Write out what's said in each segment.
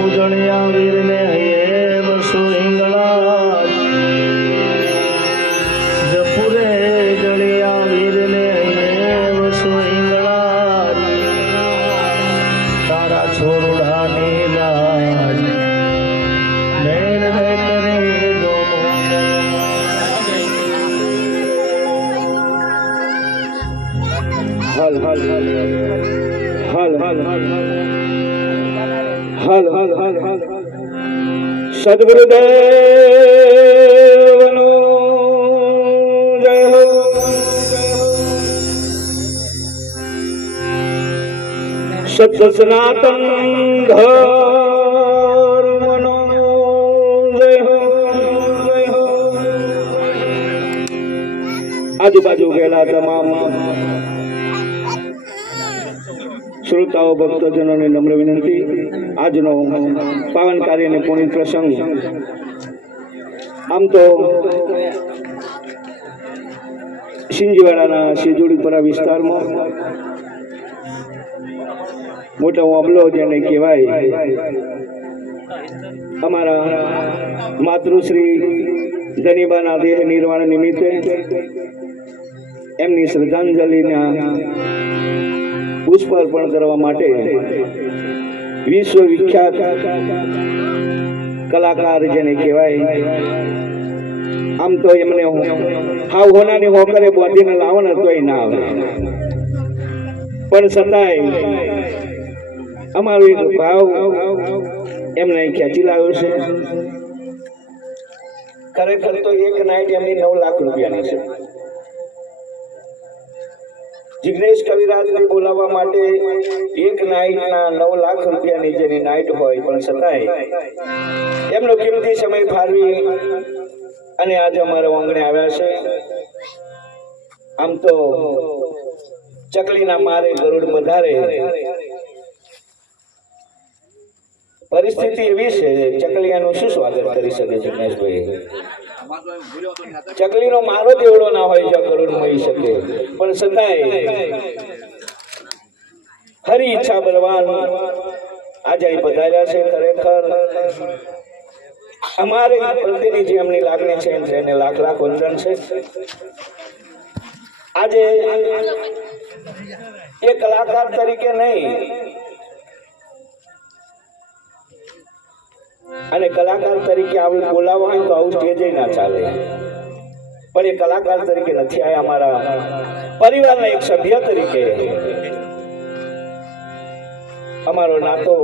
પૂજણિયા વીરને હૈયે બસો હિંગળા જપુરે જળિયા વીરને હૈયે બસો હિંગળા તારા છોરુડાની લાજ નૈન કરે દો હલ હલ હલ હલ હલ હલ હલ હલ સદગુરુદેવનો જય હો સત્ય સનાતન ધર્મનો જય હો આજુબાજુ ગયેલા તમામ શ્રોતાઓ ભક્તજનોને નમ્ર વિનંતી, આજનો પાવન કાર્ય અને પુણ્ય પ્રસંગ આમ તો સિંજીવાડાના સિજોડીપરા વિસ્તારમાં મોટો અમલો જેને કહેવાય, અમારા માતૃશ્રી ધનીબાના દેહ નિર્વાણ નિમિત્તે એમની શ્રદ્ધાંજલિના પુષ્પ અર્પણ કરવા માટે વિશ્વવિખ્યાત કલાકાર જેને કહેવાય, આમ તો એમને હાવ હોનાની હોકરે બોધીને લાવો ને તોય ના આવે, પણ છતાંય અમારો એક ભાવ એમને ખેંચી લાવ્યો છે. ખરેખર તો એક નાઇટ એમની 9 લાખ રૂપિયાની છે. જિગ્નેશ કવિરાજને બોલાવવા માટે એક નાઇટના 9 લાખ રૂપિયાની જેની નાઇટ હોય, પણ છતાંય એમનો કિંમતી સમય ફાળવી અને આજે અમારા આંગણે આવ્યા છે. આમ તો ચકલીના મારે ગરુડ પધારે, પરિસ્થિતિ એવી છે, ચકલિયાનું શું સ્વાગત કરી શકે જિગ્નેશભાઈ? ચકલીનો મારો દેવડો ના હોય જ્યાં ગરુડ મળી શકે, પણ છતાંય હરી ઈચ્છા બલવાન આજે અહીં પધાર્યા છે. ખરેખર અમારે પ્રત્યેની જે એમની લાગણી છે એને લાખ લાખ વંદન છે. આજે એ કલાકાર તરીકે નહીં, અને કલાકાર તરીકે આવું બોલાવવા હોય તો આવું સ્ટેજ ના ચાલે, પણ એ કલાકાર તરીકે નથી આવ્યા. અમારા પરિવારના એક સભ્ય તરીકે અમારો નાતો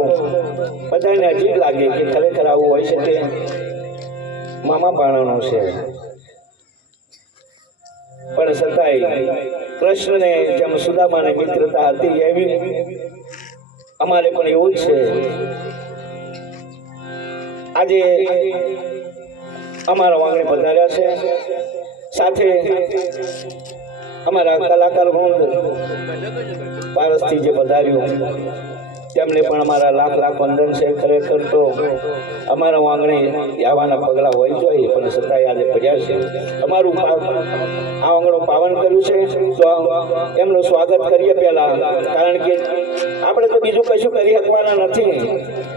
બધાને અજીબ લાગે કે ખરેખર આવું હોય શકે. મામા બાણાનો છે, પણ છતાંય કૃષ્ણને જેમ સુદામાને મિત્રતા હતી એવી અમારે પણ એવું જ છે. આજે અમારા વાંગણે પધાર્યા છે, સાથે અમારા કલાકાર વૃંદ પારસથી જે પધાર્યું તેમને પણ અમારા લાખ લાખ વંદન છે. ખરેખર તો અમારા વાંગણે આવવાના પગલા હોય જોઈએ, પણ છતાંય આજે પર્યા છે. અમારું આ આંગણું પાવન કર્યું છે, તો એમનું સ્વાગત કરીએ પહેલા, કારણ કે આપણે તો બીજું કશું કરી શકવાના નથી.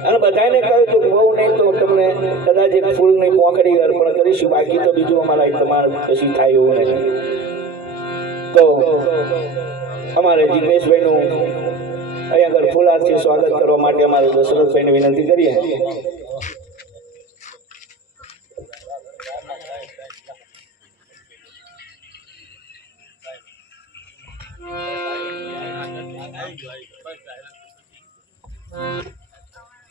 અને બધાને કહ્યું તો બહુ નહીં તો તમને કદાચ એક ફૂલની પોંખડી અર્પણ કરીશું, બાકી તો બીજું અમારા તમારે કશું થાય એવું નહીં. તો અમારે જિગ્નેશભાઈનું અહીંયા આગળ ફૂલહારથી સ્વાગત કરવા માટે અમારે દશરથભાઈને વિનંતી કરીએ.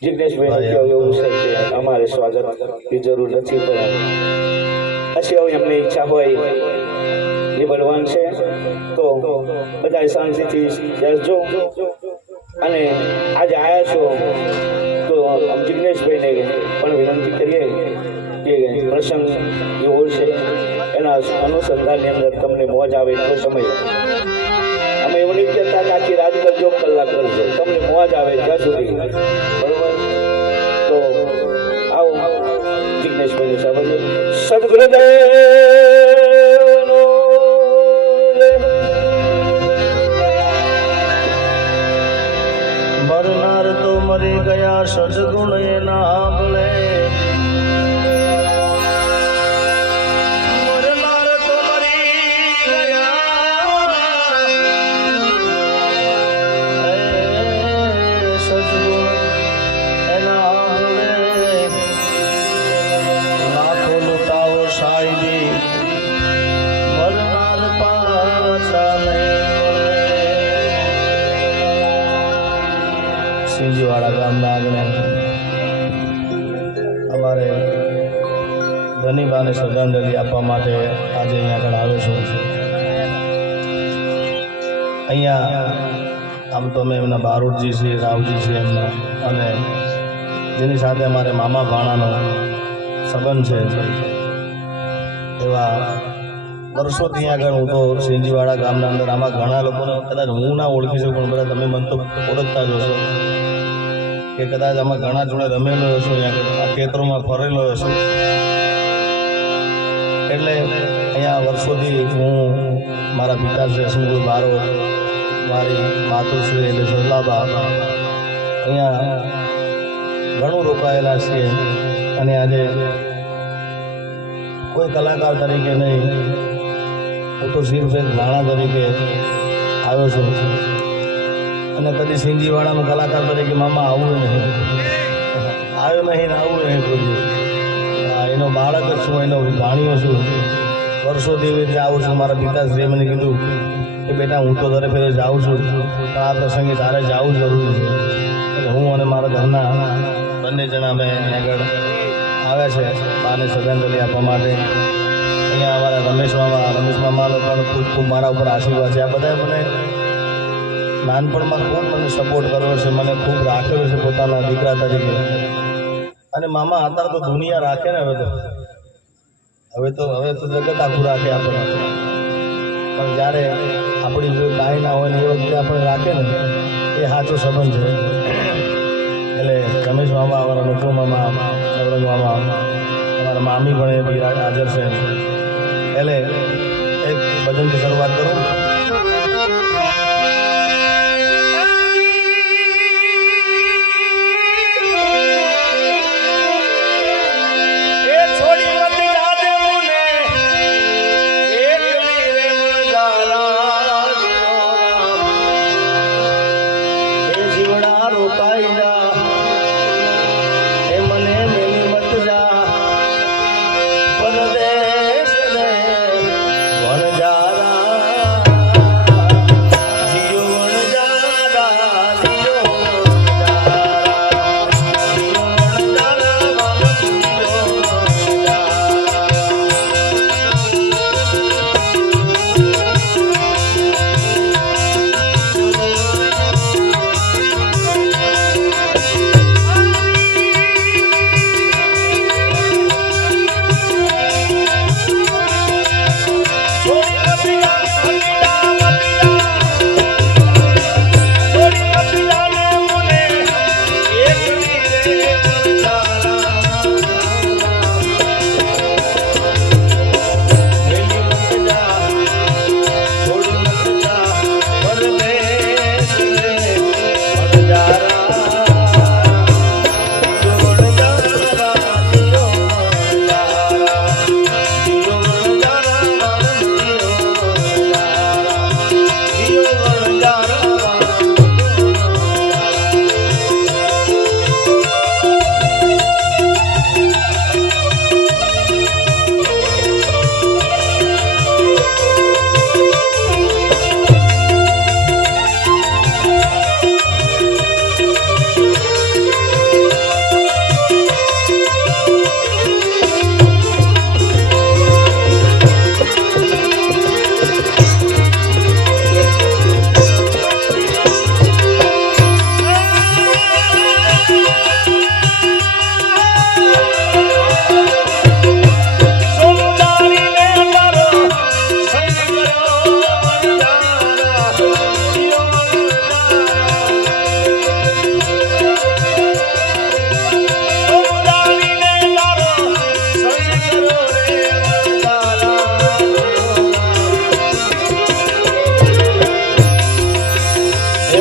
જિગ્નેશભાઈ એવું છે કે અમારે સ્વાગતની જરૂર નથી, પણ પછી હવે એમની ઈચ્છા હોય એ બળવાન છે, તો બધા શાંતિથી બેસજો. અને આજે આવ્યા છો તો જિગ્નેશભાઈને પણ વિનંતી કરીએ કે પ્રસંગ એવો છે, એના અનુસંધાનની અંદર તમને મોજ આવે એટલો સમય અમે એવું નહીં કહેતા કે આખી રાત કરજો, કલાક કરજો, તમને મોજ આવે ત્યાં સુધી, બરોબર? તો આવો જિગ્નેશભાઈનું સાંભળ્યું. સદગુરુદેવનો મરનાર તો મરી ગયા સદગુણ એના આંગણે મરનાર તો મરી ગયા સદગુણ એના આંગણે લાખો લૂંટાવો સાઈડી મરનાર પાછા સિંજીવાડા ગામના આંગણે અમારે ધનીબાને શ્રદ્ધાંજલિ આપવા માટે આજે અહીંયા આગળ આવ્યો છું. અહીંયા આમ તો અમે એમના બારોટજી છીએ, રાવજી છીએ એમના, અને જેની સાથે અમારે મામા ભાણાનો સંબંધ છે એવા વર્ષોથી આગળ હું તો સિંજીવાડા ગામના અંદર આમાં ઘણા લોકોને કદાચ હું ના ઓળખી શકું પણ બધા તમે મને તો ઓળખતા જ હશો કે કદાચ આમાં ઘણા જોડે રમેલો હશો, અહીંયા આ ખેતરોમાં ફરેલો હશો. એટલે અહીંયા વર્ષોથી હું મારા પિતાશ્રી હસમુખ બારો, મારી માતુશ્રી એટલે સરલાબા અહીંયા ઘણું રોકાયેલા છીએ. અને આજે કોઈ કલાકાર તરીકે નહીં, હું તો સિર્ફ એક ભાણા તરીકે આવ્યો છું. અને કદી સિંજીવાડામાં કલાકાર તરીકે મામા આવવું નહીં, આવ્યો નહીં ને આવવું નહીં કોઈ. એનો બાળક જ છું, એનો ભાણિયો છું. વર્ષોથી એવી રીતે આવું છું. મારા પિતાશ્રીએ મને કીધું કે બેટા હું તો દરે ફેરે જાઉં છું, પણ આ પ્રસંગે તારે જવું જરૂરી છે. એટલે હું અને મારા ઘરના બંને જણા અમે આગળ આવ્યા છે બાને શ્રદ્ધાંજલિ આપવા માટે. અહીંયા અમારા રમેશ મામાનો પણ ખૂબ ખૂબ મારા ઉપર આશીર્વાદ છે. આ બધાએ મને નાનપણમાં ખૂબ મને સપોર્ટ કર્યો છે, મને ખૂબ રાખ્યો છે પોતાના દીકરા તરીકે. અને મામા અત્યારે તો દુનિયા રાખે ને, હવે તો જગત આખું રાખે આપણને. પણ જ્યારે આપણી જો કાંઈ ના હોય ને એ વખતે આપણે રાખે ને, એ સાચો સંબંધ છે. એટલે રમેશ મામા, અમારા નટુ મામા, નવરંગ મામા, અમારા મામી પણ એ બી હાજર છે. એટલે એક ભજનથી શરૂઆત કરું.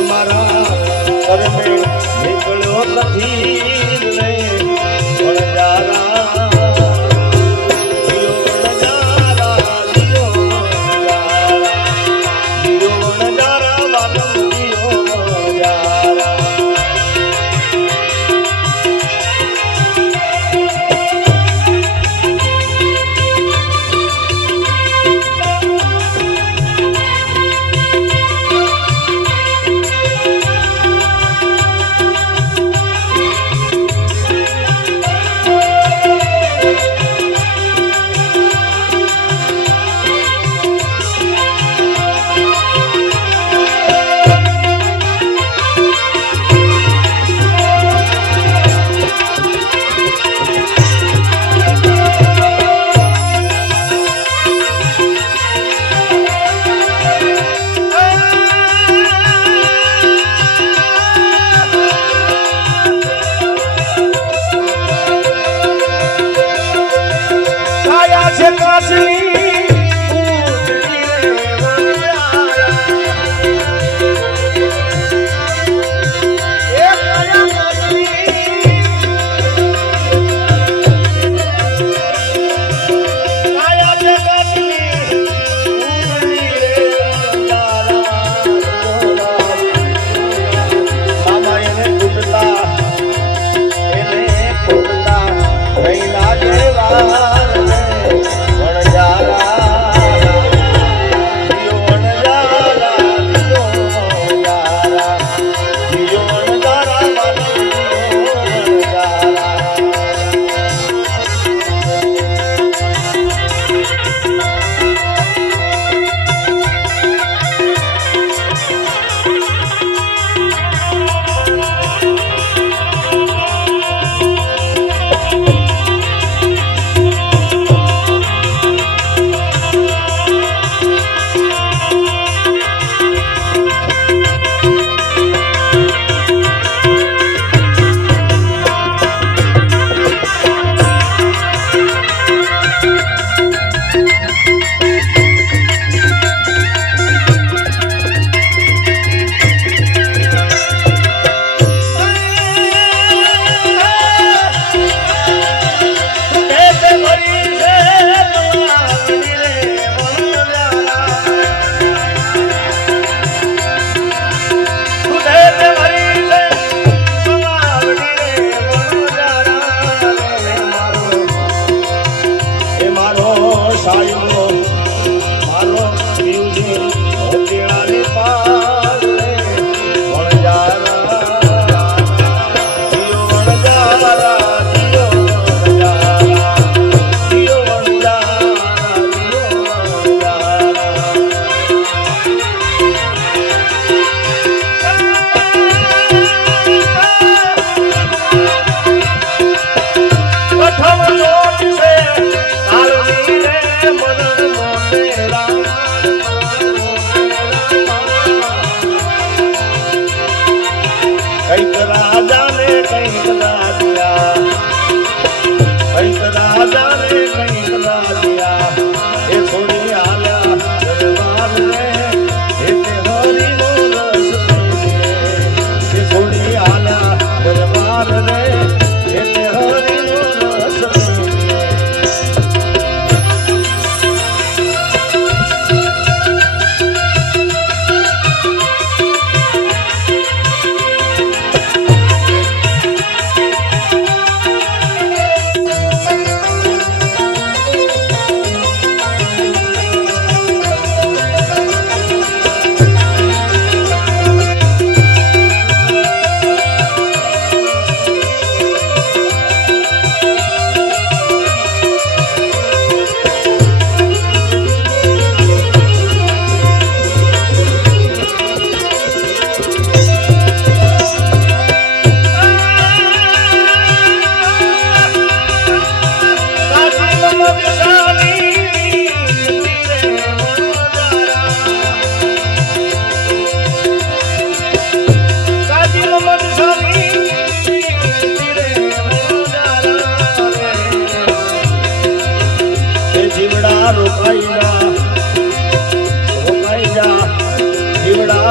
મારા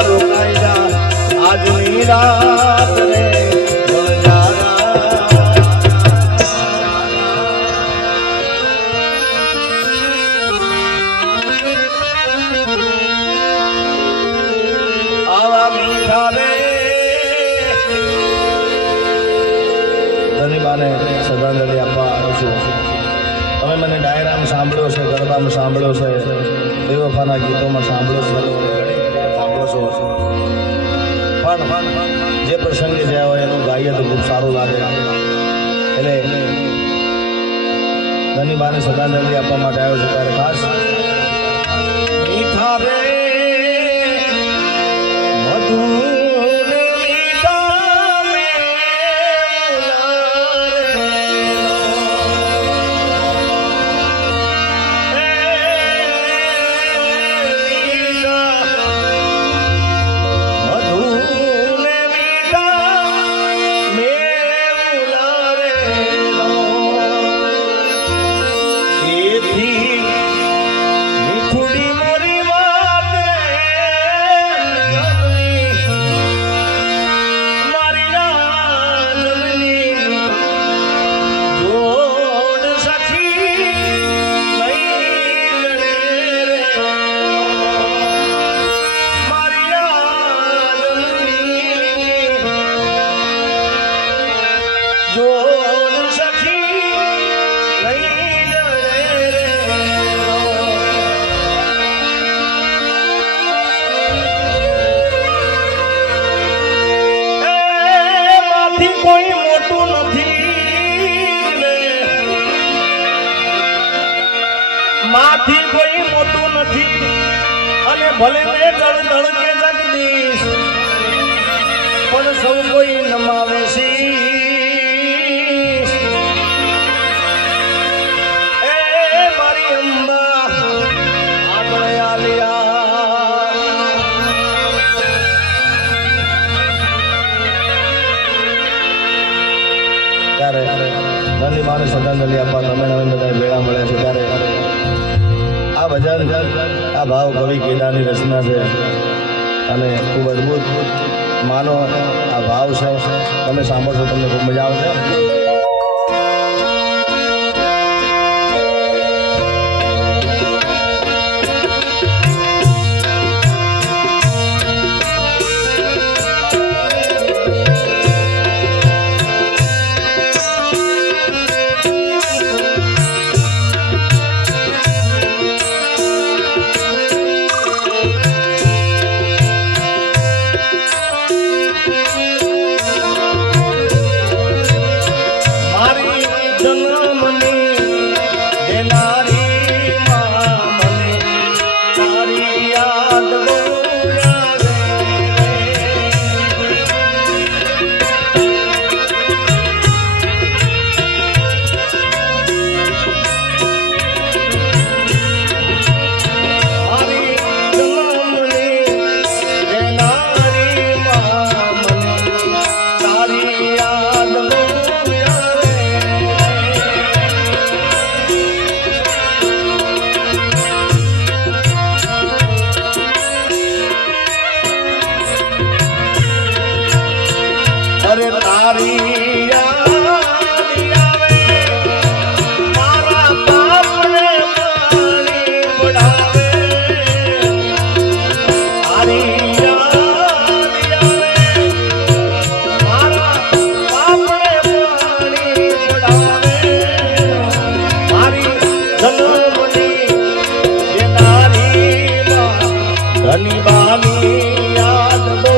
રોકાઈ જા આજની રાત રે આવા મીઠા રે ધનીબાને શ્રદ્ધાંજલિ આપવા આવ્યો છું. તમે મને ડાયરામાં સાંભળ્યો છે, ગરબામાં સાંભળ્યો છે, બેવફાના ગીતોમાં સાંભળ્યો છે, સાંભળો છો. પણ જે પ્રસંગે જ્યાં હોય એનું ગાઈએ તો ખૂબ સારું લાગે. એટલે ધનીબાને શ્રદ્ધાંજલિ આપવા માટે આવ્યો છે ત્યારે ખાસ મીઠા રે કોઈ મોટું નથી, માથી કોઈ મોટું નથી, અને ભલે મેં દળ કે જગદીશ પણ સૌ કોઈ નમાવે શીશ. એ મારી અંબા આગળ આલિયા ત્યારે ધનીબાને શ્રદ્ધાંજલિ આપવા તમે બધા ભેળા મળ્યા છે. ત્યારે આ ભજન આ ભાવ કવિ કેદારની રચના છે અને ખૂબ અદભુત માનો આ ભાવ છે. તમે સાંભળશો તમને ખૂબ મજા આવશે. અરે તારી યાદ આવે મારા બાપને પાણી પડાવે. તારી યાદ આવે મારા બાપને પાણી પડાવે. મારી જન્મની એ નારી ધનીબાની યાદ બહુ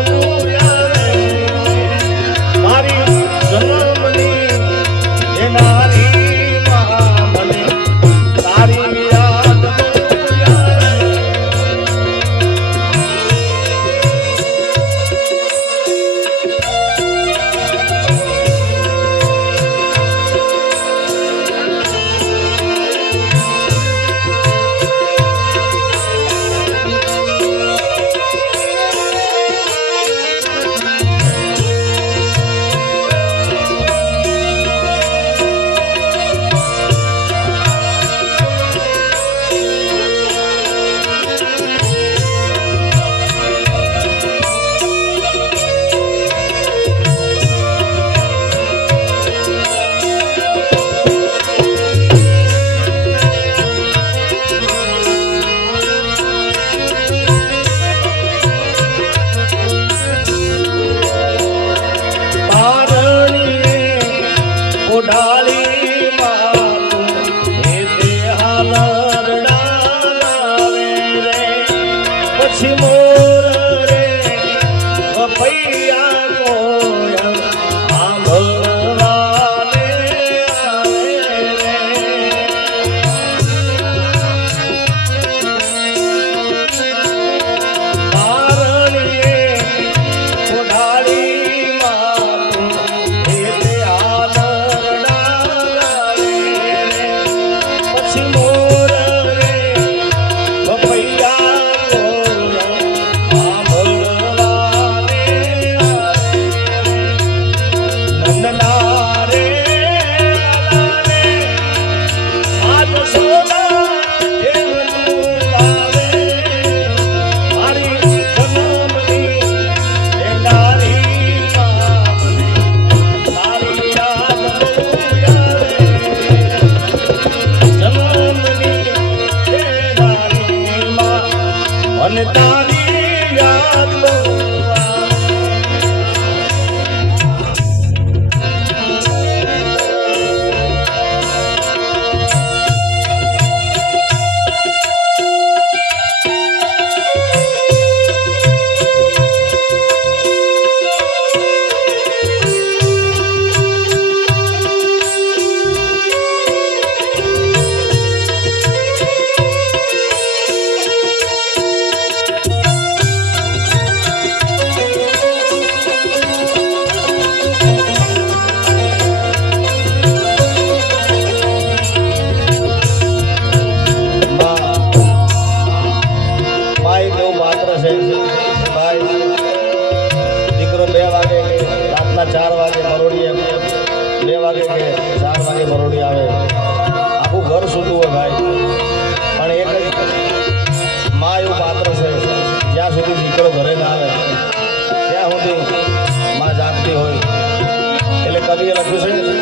યાદ તો દીકરો 2 વાગે રાતના 4 વાગે મરોડી 2 વાગે કે 4 વાગે મરોડી આવે આખું ઘર સૂતું હોય ભાઈ પણ એક જ માં એવું પાત્ર છે જ્યાં સુધી દીકરો ઘરે ના આવે ત્યાં સુધી માં જાગતી હોય એટલે કવિએ લખ્યું છે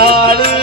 તાળી